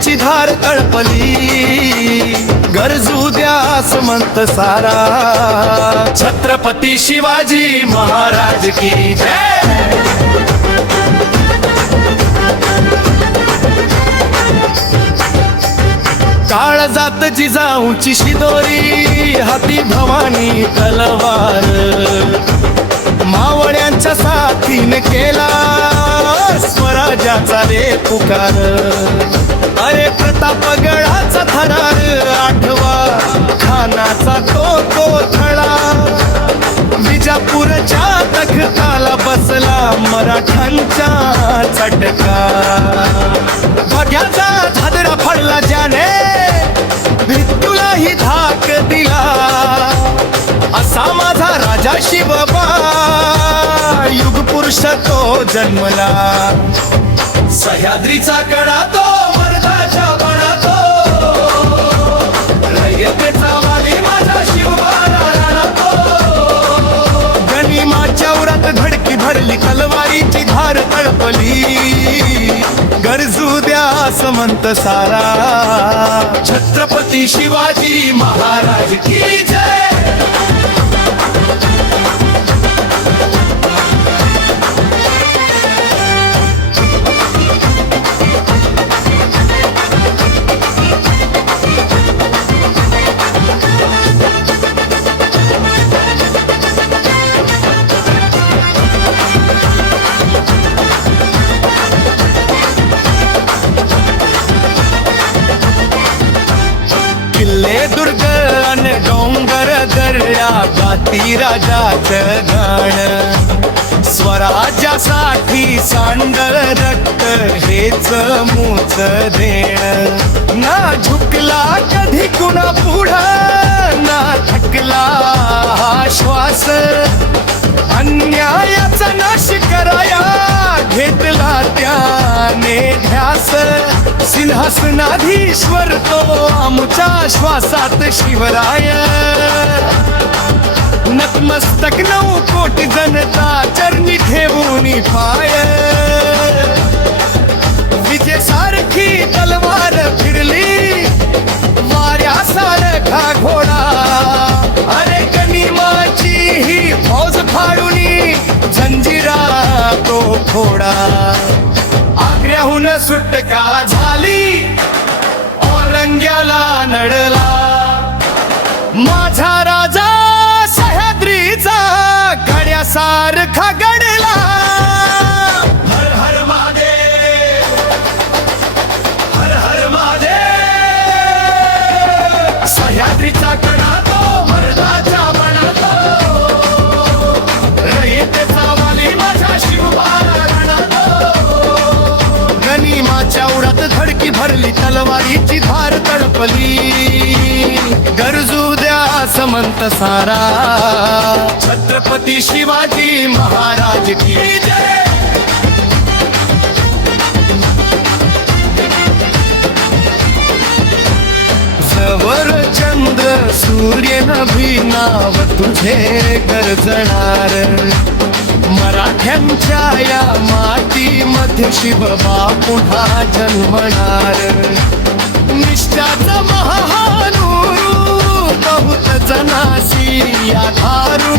तलवारीची धार तळपली, गरजू द्या आसमंत सारा, छत्रपती शिवाजी महाराज की जय। काळजात जिजाऊची शिदोरी, हाती भवानी तलवार, मावळ्यांच्या साथीने केला स्वराज्याचा रे पुकार। अरे प्रतापगडाचा थरार आठवा, खानाचा तो थळा, विजापूरच्या तख्ताला बसला मराठ्यांचा चटका। बघ्याचा झादरा फडला ज्याने, भित्तूलाही धाक दिला, असा माझा राजा शिवबा, युगपुरुष तो जन्मला। सह्याद्रीचा कडा तो मर्दाच्या बळा तो, रयतेचा वाली माझा शिवबा राणा तो। गनिमाच्या उरात धडकी भरली, तलवारीची धार तळपली, गरजू द्या आसमंत सारा, छत्रपती शिवाजी महाराज की जय। किल्ले दुर्ग आणि डोंगर दर्या, गाती राजाचं गाण, स्वराज्यासाठी सांडळ रक्त हेच मूच देण। ना झुकला कधी कुणा पुढं, ना थकला हा श्वास, अन्यायाचा नाश कराया घेतला त्याने ध्यास। सिंहासनाधीश्वर तो आमच्या श्वासात शिवराय, नतमस्तक 9 कोटी जनता चरणी ठेवून पाय। विजेसारखी तलवार फिरली, वाऱ्यासारखा घोडा, अरे गनिमाची ही फौज फाडूनी जंजिरा तो फोडा। आग्र्याहून सुटका झाली, औरंग्याला नडला, माझा राजा सह्याद्रीचा गड्यासारखा गडला। हर हर महादेव, हर हर महादेव। सह्याद्रीचा कडा तो मर्दाच्या बळा तो, रयतेचा वाली माझा शिवबा राणा तो। गनिमाच्या उरात धडकी भरली, तलवारीची धार तळपली, गरजू द्या आसमंत सारा, छत्रपती शिवाजी महाराज की जय। जवर चंद्र सूर्य नभी नाव तुझे गरजणार, मराठ्यांच्या या मातीमध्ये शिवबा पुन्हा जन्मणार। निष्ठाचा महानूर बहुत जनासी आधारू,